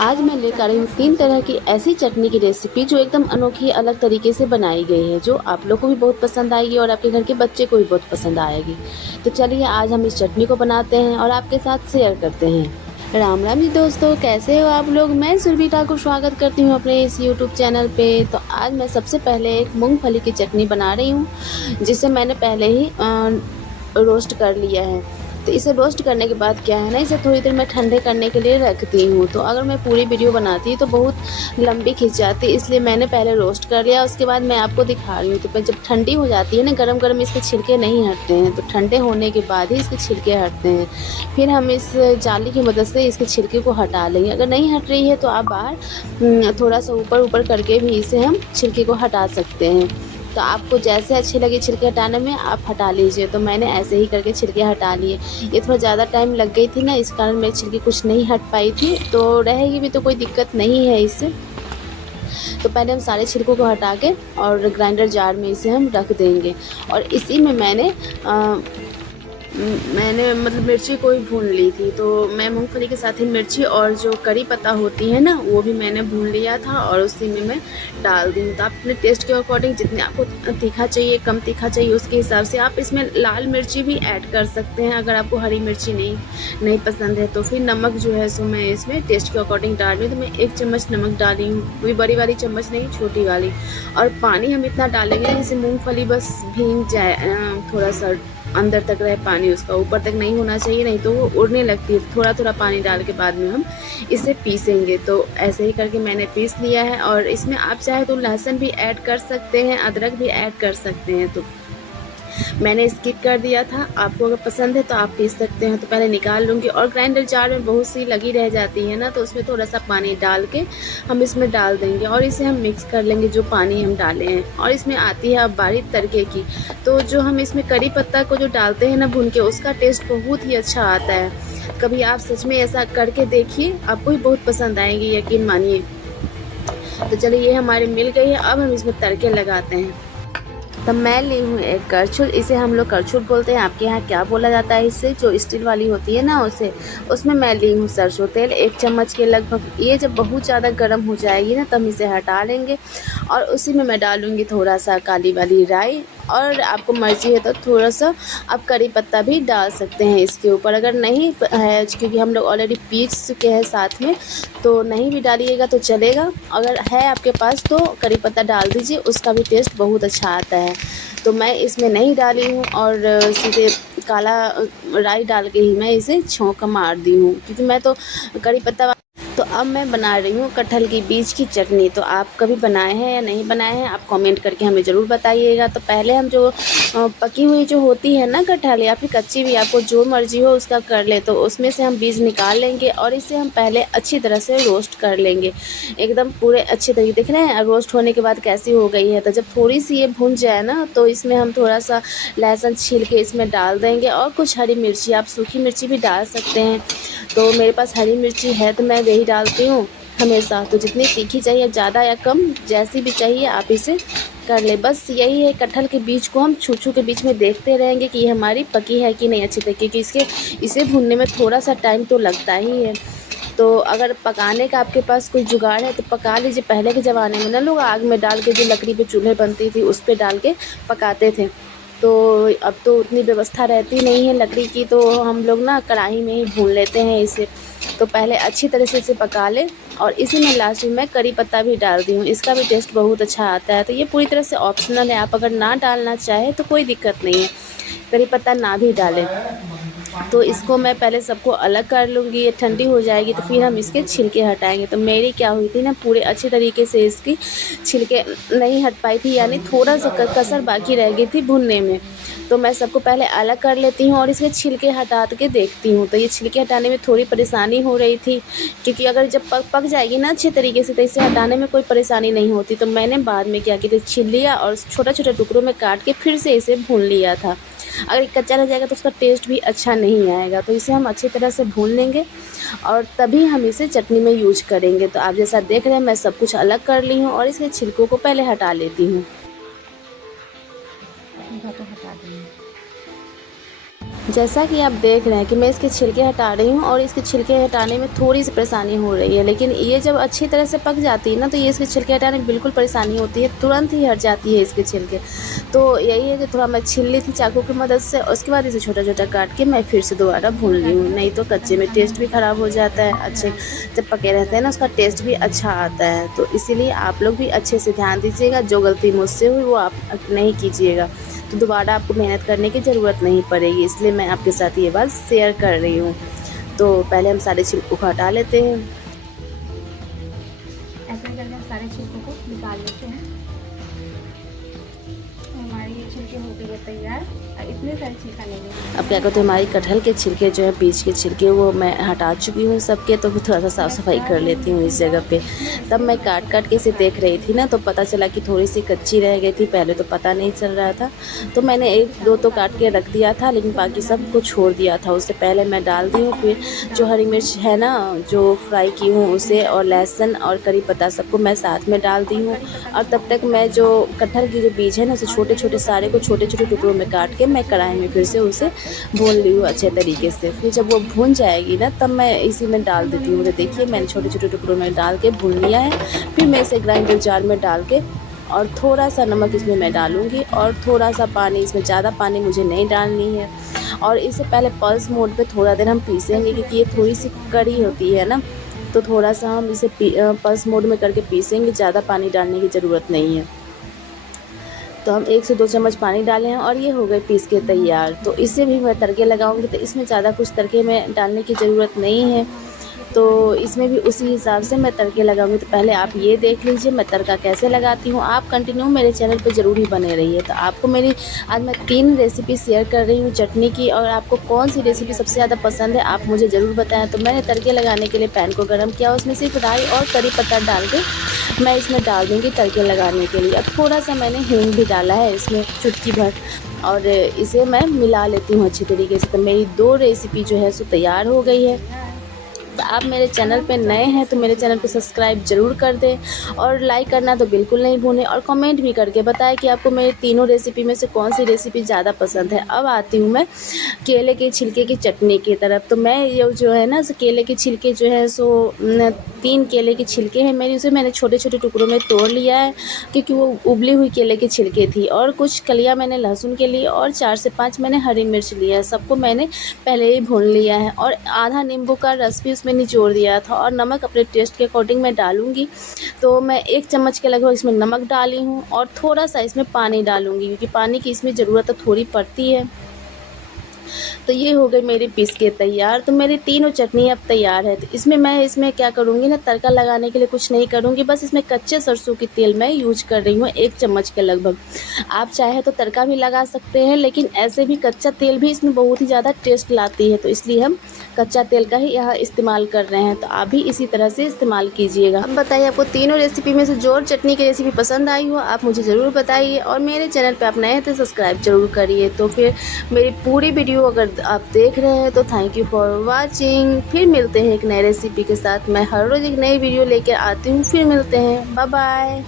आज मैं लेकर आई हूँ 3 तरह की ऐसी चटनी की रेसिपी जो एकदम अनोखी अलग तरीके से बनाई गई है, जो आप लोग को भी बहुत पसंद आएगी और आपके घर के बच्चे को भी बहुत पसंद आएगी। तो चलिए आज हम इस चटनी को बनाते हैं और आपके साथ शेयर करते हैं। राम राम जी दोस्तों, कैसे हो आप लोग। मैं सुरभि ठाकुर स्वागत करती हूँ अपने इस यूट्यूब चैनल पे। तो आज मैं सबसे पहले एक मूंगफली की चटनी बना रही हूँ, जिसे मैंने पहले ही रोस्ट कर लिया है। तो इसे रोस्ट करने के बाद क्या है ना, इसे थोड़ी देर मैं ठंडे करने के लिए रखती हूँ। तो अगर मैं पूरी वीडियो बनाती तो बहुत लंबी खिंच जाती, इसलिए मैंने पहले रोस्ट कर लिया, उसके बाद मैं आपको दिखा रही हूँ। तो जब ठंडी हो जाती है ना, गरम गरम इसके छिलके नहीं हटते हैं, तो ठंडे होने के बाद ही इसके छिलके हटते हैं। फिर हम इस जाली की मदद से इसके छिलके को हटा लेंगे। अगर नहीं हट रही है तो आप बाहर थोड़ा सा ऊपर ऊपर करके भी इसे हम छिलके को हटा सकते हैं। तो आपको जैसे अच्छे लगे छिलके हटाने में आप हटा लीजिए। तो मैंने ऐसे ही करके छिलके हटा लिए। ये थोड़ा ज़्यादा टाइम लग गई थी ना, इस कारण मेरे छिलके कुछ नहीं हट पाई थी। तो रहेगी भी तो कोई दिक्कत नहीं है इससे। तो पहले हम सारे छिलकों को हटा के और ग्राइंडर जार में इसे हम रख देंगे। और इसी में मैंने मतलब मिर्ची को ही भून ली थी। तो मैं मूंगफली के साथ ही मिर्ची और जो करी पत्ता होती है ना, वो भी मैंने भून लिया था और उसी में मैं डाल दी हूँ। तो आप अपने टेस्ट के अकॉर्डिंग, जितने आपको तीखा चाहिए कम तीखा चाहिए उसके हिसाब से आप इसमें लाल मिर्ची भी ऐड कर सकते हैं। अगर आपको हरी मिर्ची नहीं पसंद है तो फिर नमक जो है सो मैं इसमें टेस्ट के अकॉर्डिंग डाल रही हूँ। तो मैं 1 चम्मच नमक डाली हूँ, कोई बड़ी वाली चम्मच नहीं, छोटी वाली। और पानी हम इतना डालेंगे जैसे मूँगफली बस भीग जाए, थोड़ा सा अंदर तक रहे पानी उसका, ऊपर तक नहीं होना चाहिए, नहीं तो वो उड़ने लगती है। थोड़ा थोड़ा पानी डाल के बाद में हम इसे पीसेंगे। तो ऐसे ही करके मैंने पीस लिया है। और इसमें आप चाहे तो लहसुन भी ऐड कर सकते हैं, अदरक भी ऐड कर सकते हैं। तो मैंने स्किप कर दिया था, आपको अगर पसंद है तो आप पीस सकते हैं। तो पहले निकाल लूँगी। और ग्राइंडर जार में बहुत सी लगी रह जाती है ना, तो उसमें थोड़ा सा पानी डाल के हम इसमें डाल देंगे और इसे हम मिक्स कर लेंगे जो पानी हम डाले हैं। और इसमें आती है अब बारी तड़के की। तो जो हम इसमें करी पत्ता को जो डालते हैं ना भून के, उसका टेस्ट बहुत ही अच्छा आता है। कभी आप सच में ऐसा करके देखिए, आपको भी बहुत पसंद आएगी, यकीन मानिए। तो चलिए ये हमारी मिल गई है, अब हम इसमें तड़के लगाते हैं। तो मैं ली हूँ एक करछुल, इसे हम लोग करछुल बोलते हैं, आपके यहाँ क्या बोला जाता है इससे, जो स्टील वाली होती है ना उसे। उसमें मैं ली हूँ सरसों तेल 1 चम्मच के लगभग। ये जब बहुत ज़्यादा गर्म हो जाएगी ना, तब इसे हटा लेंगे। और उसी में मैं डालूँगी थोड़ा सा काली वाली राई। और आपको मर्ज़ी है तो थोड़ा सा आप करी पत्ता भी डाल सकते हैं इसके ऊपर। अगर नहीं है, क्योंकि हम लोग ऑलरेडी पीस चुके हैं साथ में, तो नहीं भी डालिएगा तो चलेगा। अगर है आपके पास तो करी पत्ता डाल दीजिए, उसका भी टेस्ट बहुत अच्छा आता है। तो मैं इसमें नहीं डाली हूँ और सीधे काला राई डाल के ही मैं इसे छौंका मार दी हूँ, क्योंकि मैं तो करी पत्ता। तो अब मैं बना रही हूँ कटहल की बीज की चटनी। तो आप कभी बनाए हैं या नहीं बनाए हैं, आप कमेंट करके हमें ज़रूर बताइएगा। तो पहले हम जो पकी हुई जो होती है ना कटहल, या फिर कच्ची भी, आपको जो मर्ज़ी हो उसका कर ले, तो उसमें से हम बीज निकाल लेंगे और इसे हम पहले अच्छी तरह से रोस्ट कर लेंगे, एकदम पूरे अच्छे तरीके। देख रहे हैं रोस्ट होने के बाद कैसी हो गई है। तो जब थोड़ी सी ये भुन जाए ना, तो इसमें हम थोड़ा सा लहसुन छील के इसमें डाल देंगे और कुछ हरी मिर्ची, आप सूखी मिर्ची भी डाल सकते हैं। तो मेरे पास हरी मिर्ची है तो मैं वही डालती हूँ हमेशा। तो जितनी तीखी चाहिए, ज़्यादा या कम जैसी भी चाहिए आप इसे कर ले। बस यही है, कटहल के बीज को हम छू के बीच में देखते रहेंगे कि ये हमारी पकी है कि नहीं अच्छी तरीके की। इसे भूनने में थोड़ा सा टाइम तो लगता ही है। तो अगर पकाने का आपके पास कोई जुगाड़ है तो पका लीजिए। पहले के ज़माने में ना लोग आग में डाल के, जो लकड़ी पे चूल्हे बनती थी उस पर डाल के पकाते थे। तो अब तो उतनी व्यवस्था रहती नहीं है लकड़ी की, तो हम लोग ना कढ़ाई में ही भून लेते हैं इसे। तो पहले अच्छी तरह से इसे पका लें। और इसी में लास्ट में मैं करी पत्ता भी डाल दी हूँ, इसका भी टेस्ट बहुत अच्छा आता है। तो ये पूरी तरह से ऑप्शनल है, आप अगर ना डालना चाहें तो कोई दिक्कत नहीं है, करी पत्ता ना भी डालें। तो इसको मैं पहले सबको अलग कर लूँगी, ये ठंडी हो जाएगी तो फिर हम इसके छिलके हटाएंगे। तो मेरी क्या हुई थी ना, पूरे अच्छे तरीके से इसकी छिलके नहीं हट पाई थी, यानी थोड़ा सा कसर बाकी रह गई थी भुनने में। तो मैं सबको पहले अलग कर लेती हूँ और इसके छिलके हटा के देखती हूँ। तो ये छिलके हटाने में थोड़ी परेशानी हो रही थी, क्योंकि अगर जब पक जाएगी ना अच्छे तरीके से, तो इसे हटाने में कोई परेशानी नहीं होती। तो मैंने बाद में क्या किया, छील लिया और छोटा छोटा टुकड़ों में काट के फिर से इसे भून लिया था। अगर कच्चा रह जाएगा तो उसका टेस्ट भी अच्छा नहीं आएगा। तो इसे हम अच्छी तरह से भून लेंगे और तभी हम इसे चटनी में यूज करेंगे। तो आप जैसा देख रहे हैं मैं सब कुछ अलग कर ली हूँ और इसके छिलकों को पहले हटा लेती हूँ। जैसा कि आप देख रहे हैं कि मैं इसके छिलके हटा रही हूँ और इसके छिलके हटाने में थोड़ी सी परेशानी हो रही है, लेकिन ये जब अच्छी तरह से पक जाती है ना तो ये इसके छिलके हटाने में बिल्कुल परेशानी होती है, तुरंत ही हट जाती है इसके छिलके। तो यही है कि थोड़ा मैं छील ली थी चाकू की मदद से, उसके बाद इसे छोटा छोटा काट के मैं फिर से दोबारा भून ली हूँ, नहीं तो कच्चे में टेस्ट भी ख़राब हो जाता है। अच्छे जब पके रहते हैं ना उसका टेस्ट भी अच्छा आता है। तो इसीलिए आप लोग भी अच्छे से ध्यान दीजिएगा, जो गलती मुझसे हुई वो आप नहीं कीजिएगा, तो दोबारा आपको मेहनत करने की ज़रूरत नहीं पड़ेगी। इसलिए मैं आपके साथ ये बात शेयर कर रही हूँ। तो पहले हम सारे छिलकों को हटा लेते हैं। ऐसे करके हम सारे छिलकों को निकाल लेते हैं। हमारी ये छिलके हो गई है तैयार। इतने सारे छिलका नहीं है। अब क्या कहते हैं, हमारी कटहल के छिलके जो है बीच के छिलके वो मैं हटा चुकी हूँ सबके। तो थोड़ा सा साफ़ सफाई कर लेती हूँ इस जगह पे। तब मैं काट काट के इसे देख रही थी ना तो पता चला कि थोड़ी सी कच्ची रह गई थी, पहले तो पता नहीं चल रहा था। तो मैंने एक दो तो काट के रख दिया था, लेकिन बाकी सब को छोड़ दिया था। उससे पहले मैं डाल दी हूँ फिर जो हरी मिर्च है ना जो फ्राई की हूँ उसे, और लहसुन और करी पत्ता सबको मैं साथ में डाल दी हूँ। और तब तक मैं जो कटहल की जो बीज है ना उसे छोटे छोटे सारे को छोटे छोटे टुकड़ों में काट के मैं कढ़ाई में फिर से उसे भून ली हूँ अच्छे तरीके से। फिर जब वो भून जाएगी ना तब मैं इसी में डाल देती हूँ। तो देखिए मैंने छोटे छोटे टुकड़ों में डाल के भून लिया है। फिर मैं इसे ग्राइंडर जार में डाल के और थोड़ा सा नमक इसमें मैं डालूँगी और थोड़ा सा पानी, इसमें ज़्यादा पानी मुझे नहीं डालनी है। और इसे पहले पल्स मोड पे थोड़ा देर हम पीसेंगे, क्योंकि ये थोड़ी सी कड़ी होती है ना, तो थोड़ा सा हम इसे पल्स मोड में करके पीसेंगे, ज़्यादा पानी डालने की ज़रूरत नहीं है। तो हम 1 से 2 चम्मच पानी डाले हैं और ये हो गए पीस के तैयार। तो इसे भी मैं तड़के लगाऊंगी, तो इसमें ज़्यादा कुछ तड़के में डालने की ज़रूरत नहीं है। तो इसमें भी उसी हिसाब से मैं तड़के लगाऊंगी। तो पहले आप ये देख लीजिए मैं तड़का कैसे लगाती हूँ। आप कंटिन्यू मेरे चैनल पे ज़रूर ही बने रहिए। तो आपको मेरी आज मैं 3 रेसिपी शेयर कर रही हूँ चटनी की, और आपको कौन सी रेसिपी सबसे ज़्यादा पसंद है आप मुझे ज़रूर बताएं। तो मैंने तड़के लगाने के लिए पैन को गर्म किया, उसमें सिर्फ राई और करी पत्ता डाल के मैं इसमें डाल दूँगी तड़के लगाने के लिए। अब थोड़ा सा मैंने हींग भी डाला है इसमें, चुटकी भर, और इसे मैं मिला लेती हूँ अच्छी तरीके से। तो मेरी 2 रेसिपी जो है सो तैयार हो गई है। तो आप मेरे चैनल पे नए हैं तो मेरे चैनल पे सब्सक्राइब ज़रूर कर दें, और लाइक करना तो बिल्कुल नहीं भूलें, और कमेंट भी करके बताएं कि आपको मेरी तीनों रेसिपी में से कौन सी रेसिपी ज़्यादा पसंद है। अब आती हूँ मैं केले के छिलके की चटनी की तरफ। तो मैं ये जो है ना केले के छिलके जो है सो 3 केले के छिलके हैं मेरी, उसे मैंने छोटे छोटे टुकड़ों में तोड़ लिया है, क्योंकि वो उबली हुई केले के छिलके थी। और कुछ कलियाँ मैंने लहसुन के लिए और 4 से 5 मैंने हरी मिर्च लिया है, सबको मैंने पहले ही भून लिया है। और आधा नींबू का रस भी उसमें निचोड़ दिया था, और नमक अपने टेस्ट के अकॉर्डिंग मैं डालूँगी। तो मैं 1 चम्मच के लगभग इसमें नमक डाली हूँ, और थोड़ा सा इसमें पानी डालूँगी, क्योंकि पानी की इसमें ज़रूरत तो थोड़ी पड़ती है। तो ये हो गई मेरी पीस के तैयार। तो मेरी तीनों चटनी अब तैयार है। तो इसमें क्या करूँगी ना, तड़का लगाने के लिए कुछ नहीं करूँगी, बस इसमें कच्चे सरसों की तेल मैं यूज कर रही हूँ 1 चम्मच के लगभग। आप चाहे तो तड़का भी लगा सकते हैं, लेकिन ऐसे भी कच्चा तेल भी इसमें बहुत ही ज़्यादा टेस्ट लाती है, तो इसलिए हम कच्चा तेल का ही यहाँ इस्तेमाल कर रहे हैं। तो आप भी इसी तरह से इस्तेमाल कीजिएगा। अब बताइए आपको तीनों रेसिपी में से जो चटनी की रेसिपी पसंद आई हो आप मुझे ज़रूर बताइए, और मेरे चैनल पर आप नए हैं तो सब्सक्राइब जरूर करिए। तो फिर मेरी पूरी वीडियो अगर आप देख रहे हैं तो थैंक यू फॉर वाचिंग। फिर मिलते हैं एक नई रेसिपी के साथ। मैं हर रोज़ एक नई वीडियो लेकर आती हूँ। फिर मिलते हैं, बाय बाय।